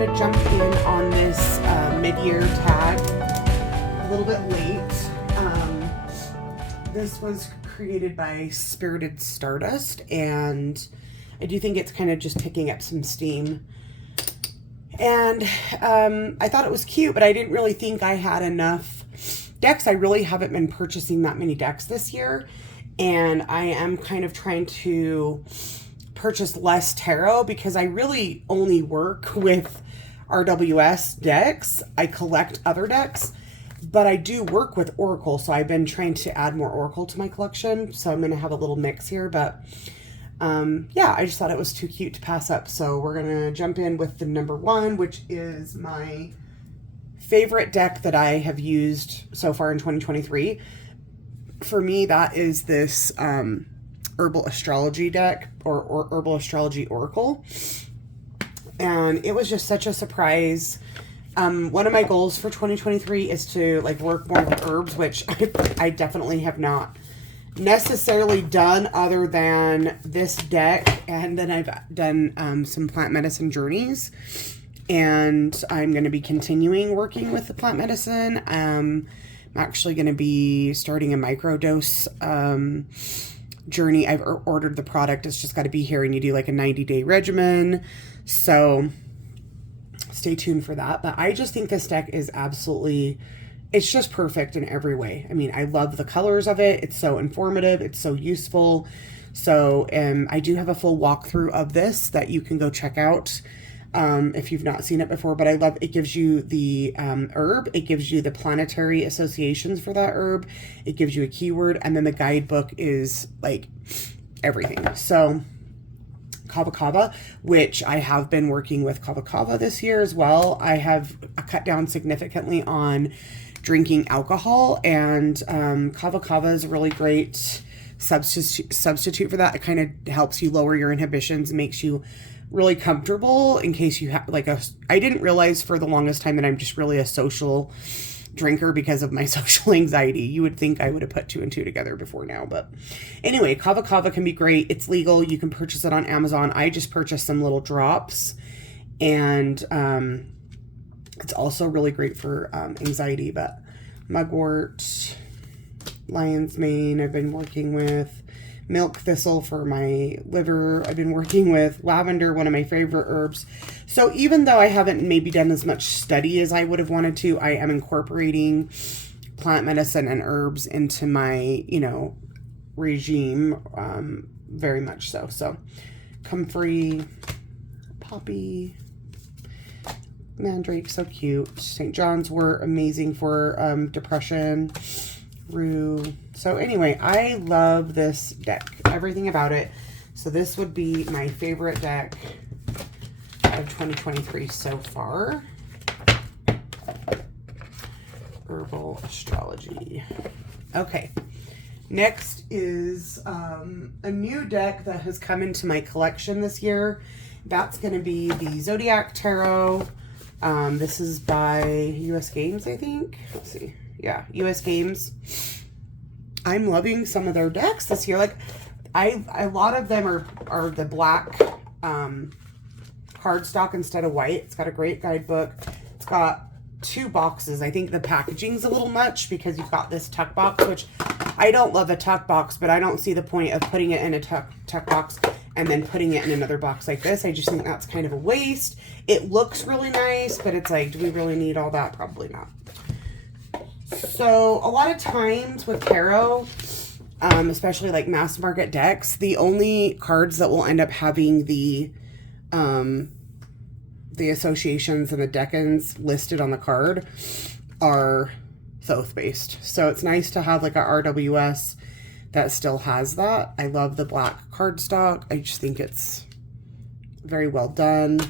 going to jump in on this mid-year tag a little bit late. This was created by Spirited Stardust, and I do think it's kind of just picking up some steam. And I thought it was cute, but I didn't really think I had enough decks. I really haven't been purchasing that many decks this year, and I am kind of trying to purchase less tarot because I really only work with RWS decks. I collect other decks, but I do work with Oracle, so I've been trying to add more Oracle to my collection, so I'm going to have a little mix here, but yeah, I just thought it was too cute to pass up. So we're going to jump in with the number one, which is my favorite deck that I have used so far in 2023. For me, that is this Herbal Astrology deck, or Herbal Astrology Oracle. And it was just such a surprise. One of my goals for 2023 is to like work more with herbs, which I definitely have not necessarily done other than this deck. And then I've done some plant medicine journeys, and I'm going to be continuing working with the plant medicine. I'm actually going to be starting a microdose journey. I've ordered the product. It's just got to be here, and you do like a 90-day regimen. So stay tuned for that. But I just think this deck is absolutely, it's just perfect in every way. I mean, I love the colors of it. It's so informative. It's so useful. So I do have a full walkthrough of this that you can go check out if you've not seen it before. But I love it. Gives you the herb. It gives you the planetary associations for that herb. It gives you a keyword. And then the guidebook is like everything. So Kava Kava, which I have been working with Kava Kava this year as well. I have cut down significantly on drinking alcohol, and Kava Kava is a really great substitute for that. It kind of helps you lower your inhibitions, makes you really comfortable in case you have like I didn't realize for the longest time that I'm just really a social drinker because of my social anxiety. You would think I would have put two and two together before now, but anyway, Kava Kava can be great. It's legal. You can purchase it on Amazon. I just purchased some little drops, and it's also really great for anxiety. But mugwort, lion's mane, I've been working with milk thistle for my liver. I've been working with lavender, one of my favorite herbs. So even though I haven't maybe done as much study as I would have wanted to, I am incorporating plant medicine and herbs into my, regime, very much so. So comfrey, poppy, mandrake, so cute. St. John's wort, amazing for depression. Rue. So anyway, I love this deck, everything about it. So this would be my favorite deck of 2023 so far. Herbal Astrology. Okay, next is a new deck that has come into my collection this year. That's going to be the Zodiac Tarot. This is by US Games, I think. Let's see. Yeah, US Games. I'm loving some of their decks this year. Like, a lot of them are the black cardstock instead of white. It's got a great guidebook. It's got 2 boxes. I think the packaging's a little much because you've got this tuck box, which I don't love a tuck box, but I don't see the point of putting it in a tuck box and then putting it in another box like this. I just think that's kind of a waste. It looks really nice, but it's like, do we really need all that? Probably not. So a lot of times with tarot, especially like mass market decks, the only cards that will end up having the associations and the decans listed on the card are Thoth based. So it's nice to have like a RWS that still has that. I love the black cardstock. I just think it's very well done.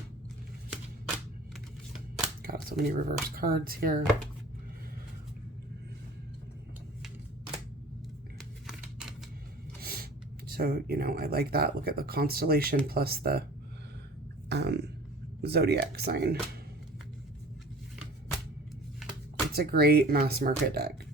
Got so many reverse cards here. So, I like that. Look at the constellation plus the zodiac sign. It's a great mass market deck.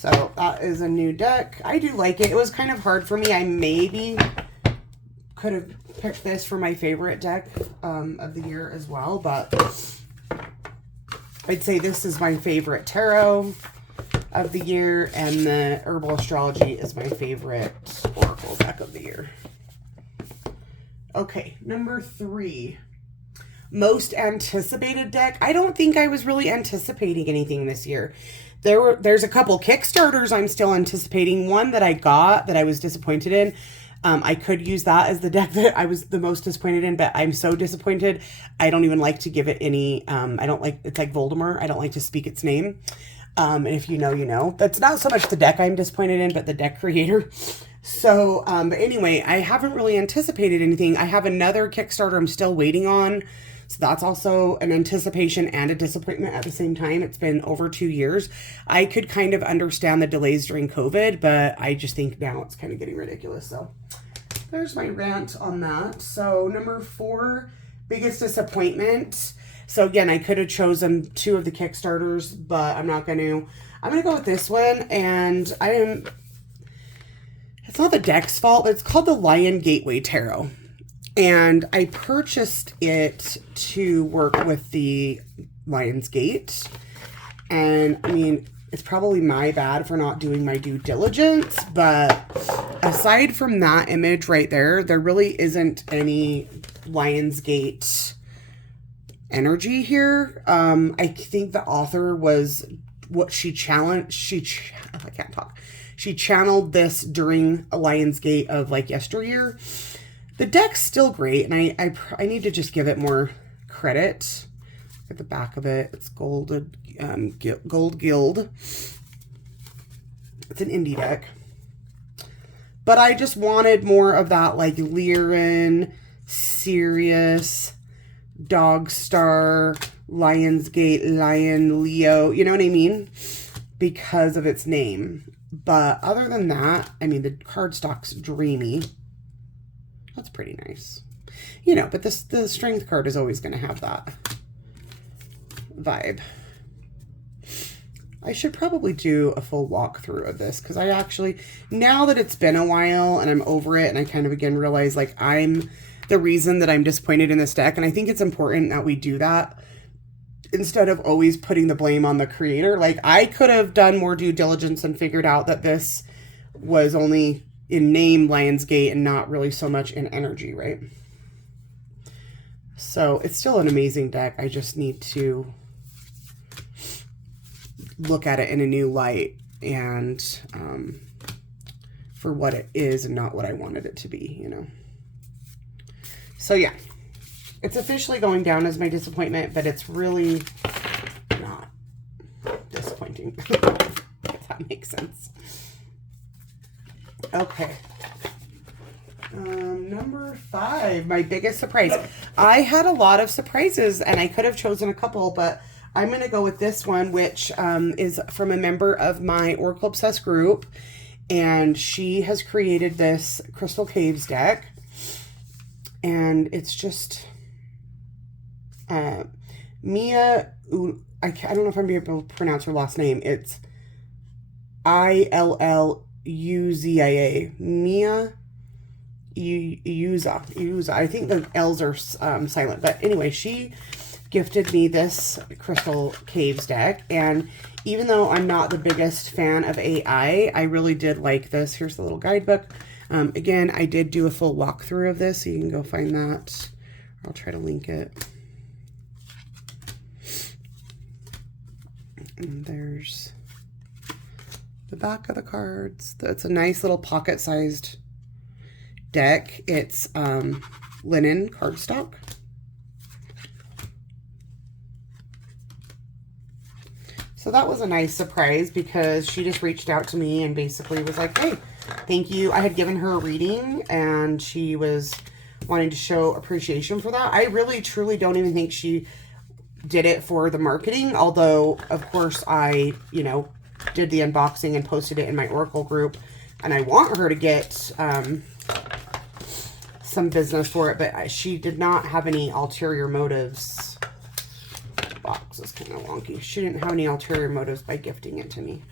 So that that is a new deck. I do like it. It was kind of hard for me. I maybe could have picked this for my favorite deck of the year as well, but I'd say this is my favorite tarot of the year, and the Herbal Astrology is my favorite Oracle deck of the year. Okay, number 3. Most anticipated deck. I don't think I was really anticipating anything this year. There's a couple Kickstarters I'm still anticipating. One that I got that I was disappointed in. I could use that as the deck that I was the most disappointed in, but I'm so disappointed. I don't even like to give it any, I don't like, it's like Voldemort. I don't like to speak its name. And if you know, you know. That's not so much the deck I'm disappointed in, but the deck creator. So, but anyway, I haven't really anticipated anything. I have another Kickstarter I'm still waiting on. So that's also an anticipation and a disappointment at the same time. It's been over 2 years. I could kind of understand the delays during COVID, but I just think now it's kind of getting ridiculous. So there's my rant on that. So number 4, biggest disappointment. So again, I could have chosen 2 of the Kickstarters, but I'm not going to. I'm going to go with this one, and it's not the deck's fault. It's called the Lion Gateway Tarot. And I purchased it to work with the Lion's Gate. And I mean, it's probably my bad for not doing my due diligence, but aside from that image right there, there really isn't any Lion's Gate energy here. I think the author was what she challenged. I can't talk. She channeled this during a Lion's Gate of like yesteryear. The deck's still great, and I need to just give it more credit. At the back of it, it's Gold Guild. It's an indie deck. But I just wanted more of that, like, Lyran, Sirius, Dogstar, Lionsgate, Lion, Leo, you know what I mean? Because of its name. But other than that, I mean, the cardstock's dreamy. That's pretty nice. You know, but the strength card is always going to have that vibe. I should probably do a full walkthrough of this, because I actually, now that it's been a while and I'm over it, and I kind of again realize like I'm the reason that I'm disappointed in this deck, and I think it's important that we do that instead of always putting the blame on the creator. Like, I could have done more due diligence and figured out that this was only in name Lionsgate and not really so much in energy, right? So it's still an amazing deck. I just need to look at it in a new light and for what it is and not what I wanted it to be, you know? So yeah, it's officially going down as my disappointment, but it's really not disappointing, if that makes sense. Okay. Number 5, my biggest surprise. I had a lot of surprises, and I could have chosen a couple, but I'm going to go with this one, which is from a member of my Oracle Obsessed group, and she has created this Crystal Caves deck, and it's just Mia. I don't know if I'm able to pronounce her last name. It's Illuzia. Mia Yuza. I think the L's are silent, but anyway, she gifted me this Crystal Caves deck, and even though I'm not the biggest fan of AI, I really did like this. Here's the little guidebook. Again, I did do a full walkthrough of this, so you can go find that. I'll try to link it. And there's the back of the cards. It's a nice little pocket-sized deck. It's linen cardstock. So that was a nice surprise, because she just reached out to me and basically was like, hey, thank you. I had given her a reading, and she was wanting to show appreciation for that. I really, truly don't even think she did it for the marketing, although, of course, I, you know, did the unboxing and posted it in my Oracle group, and I want her to get some business for it, but she did not have any ulterior motives. The box is kind of wonky. She didn't have any ulterior motives by gifting it to me.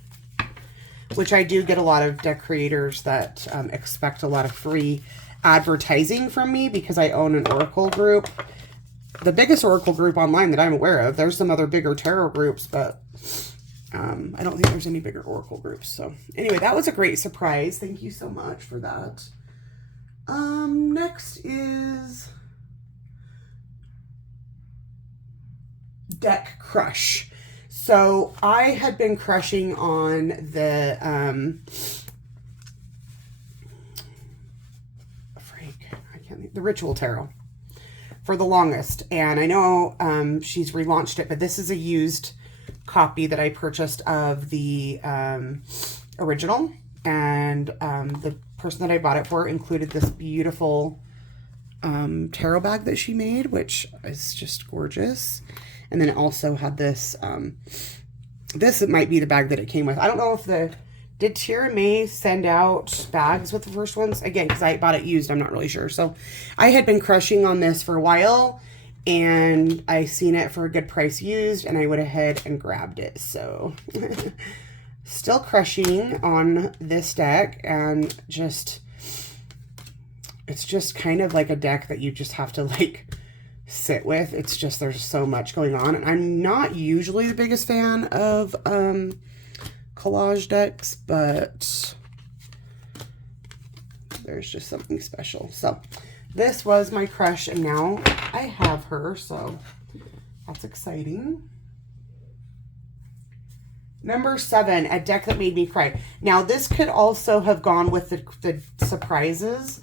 which I do get a lot of deck creators that expect a lot of free advertising from me because I own an Oracle group. The biggest Oracle group online that I'm aware of. There's some other bigger tarot groups, but I don't think there's any bigger Oracle groups. So anyway, that was a great surprise. Thank you so much for that. Next is Deck Crush. So I had been crushing on the the Ritual Tarot for the longest, and I know she's relaunched it, but this is a used copy that I purchased of the original, and the person that I bought it for included this beautiful tarot bag that she made, which is just gorgeous. And then it also had this, it might be the bag that it came with. I don't know if did Tira May send out bags with the first ones? Again, because I bought it used, I'm not really sure. So I had been crushing on this for a while, and I seen it for a good price used, and I went ahead and grabbed it. So still crushing on this deck, and it's just kind of like a deck that you just have to like sit with. It's just, there's so much going on, and I'm not usually the biggest fan of collage decks, but there's just something special. So this was my crush, and now I have her, so that's exciting. Number 7, a deck that made me cry. Now this could also have gone with the surprises,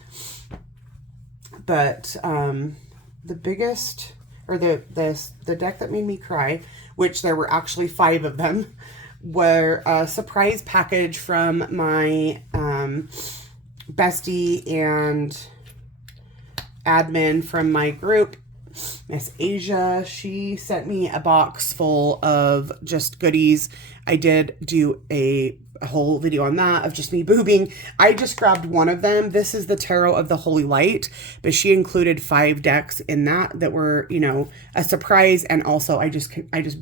but the biggest, or the deck that made me cry, which there were actually 5 of them, were a surprise package from my bestie and admin from my group, Miss Asia. She sent me a box full of just goodies. I did do a whole video on that of just me boobing. I just grabbed one of them. This is the Tarot of the Holy Light, but she included 5 decks in that were, you know, a surprise. And also I just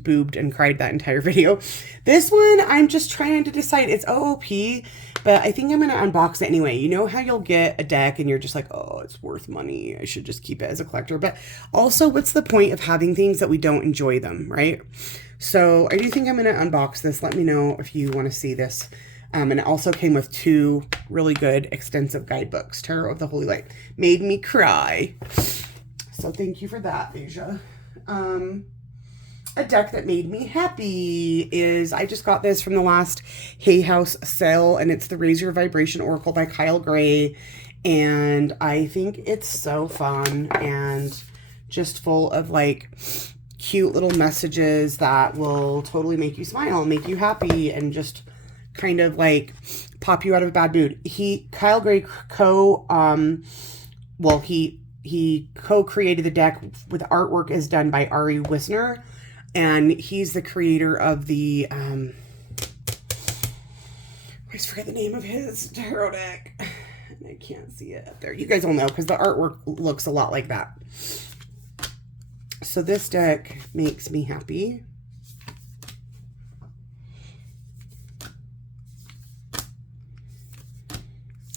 boobed and cried that entire video. This one, I'm just trying to decide. It's OOP, but I think I'm going to unbox it anyway. You know how you'll get a deck and you're just like, oh, it's worth money, I should just keep it as a collector. But also, what's the point of having things that we don't enjoy them, right? So I do think I'm going to unbox this. Let me know if you want to see this. And it also came with 2 really good extensive guidebooks. Tarot of the Holy Light. Made me cry. So thank you for that, Asia. A deck that made me happy is, I just got this from the last Hay House sale, and it's the Raise Your Vibration Oracle by Kyle Gray. And I think it's so fun and just full of like cute little messages that will totally make you smile and make you happy and just kind of like pop you out of a bad mood. Kyle Gray he co-created the deck with artwork is done by Ari Wisner, and he's the creator of the I always forget the name of his tarot deck, and I can't see it up there. You guys will know because the artwork looks a lot like that. So this deck makes me happy.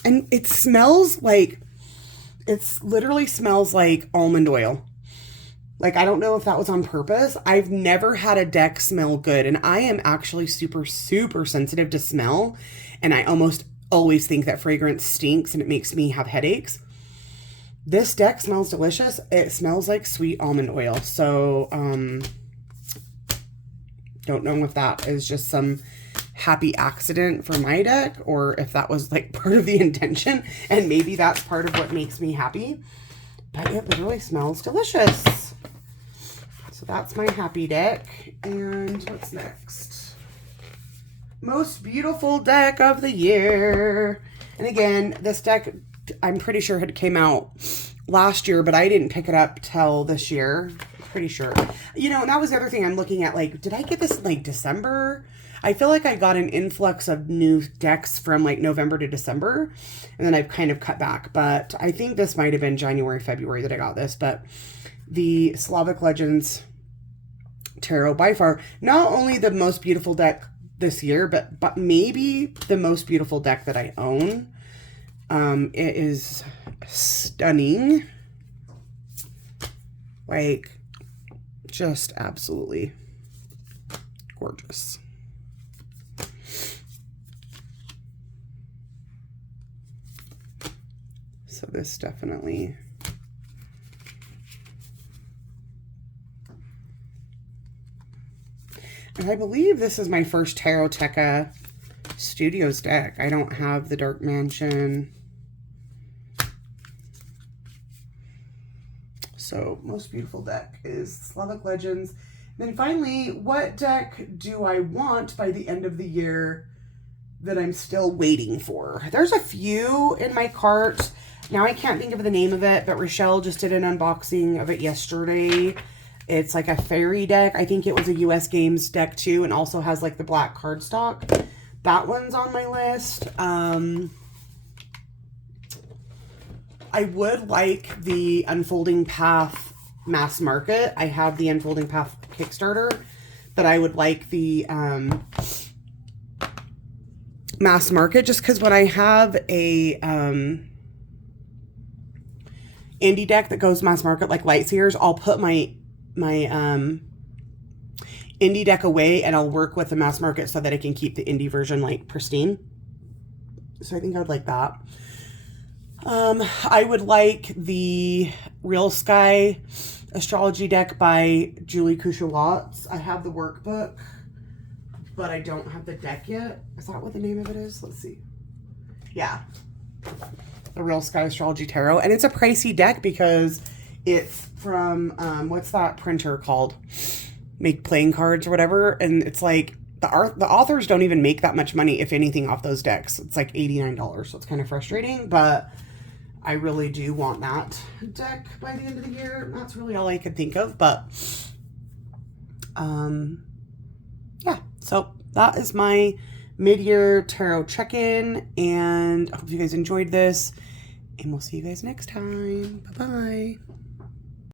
And it smells like, literally smells like almond oil. Like, I don't know if that was on purpose. I've never had a deck smell good. And I am actually super, super sensitive to smell. And I almost always think that fragrance stinks and it makes me have headaches. This deck smells delicious. It smells like sweet almond oil. So, don't know if that is just some happy accident for my deck or if that was like part of the intention, and maybe that's part of what makes me happy. But it literally smells delicious. So that's my happy deck. And what's next? Most beautiful deck of the year. And again, this deck, I'm pretty sure it came out last year, but I didn't pick it up till this year. Pretty sure. You know, and that was the other thing I'm looking at. Like, did I get this in like December? I feel like I got an influx of new decks from like November to December, and then I've kind of cut back. But I think this might have been January, February that I got this. But the Slavic Legends Tarot, by far, not only the most beautiful deck this year, but maybe the most beautiful deck that I own. It is stunning. Like, just absolutely gorgeous. So this definitely... And I believe this is my first Taroteka Studios deck. I don't have the Dark Mansion. So, most beautiful deck is Slavic Legends. Then finally, what deck do I want by the end of the year that I'm still waiting for? There's a few in my cart. Now I can't think of the name of it, but Rochelle just did an unboxing of it yesterday. It's like a fairy deck. I think it was a US Games deck too, and also has like the black cardstock. That one's on my list. I would like the Unfolding Path Mass Market. I have the Unfolding Path Kickstarter, but I would like the Mass Market just because when I have a indie deck that goes Mass Market like Lightseers, I'll put my indie deck away and I'll work with the Mass Market so that I can keep the indie version like pristine. So I think I would like that. I would like the Real Sky astrology deck by Julie Kusha-Watts. I have the workbook, but I don't have the deck yet. Is that what the name of it is? Let's see. Yeah. The Real Sky Astrology Tarot. And it's a pricey deck because it's from, what's that printer called? Make Playing Cards or whatever. And it's like, the authors don't even make that much money, if anything, off those decks. It's like $89, so it's kind of frustrating, but I really do want that deck by the end of the year. That's really all I could think of, but yeah, so that is my mid-year tarot check-in, and I hope you guys enjoyed this, and we'll see you guys next time. Bye-bye.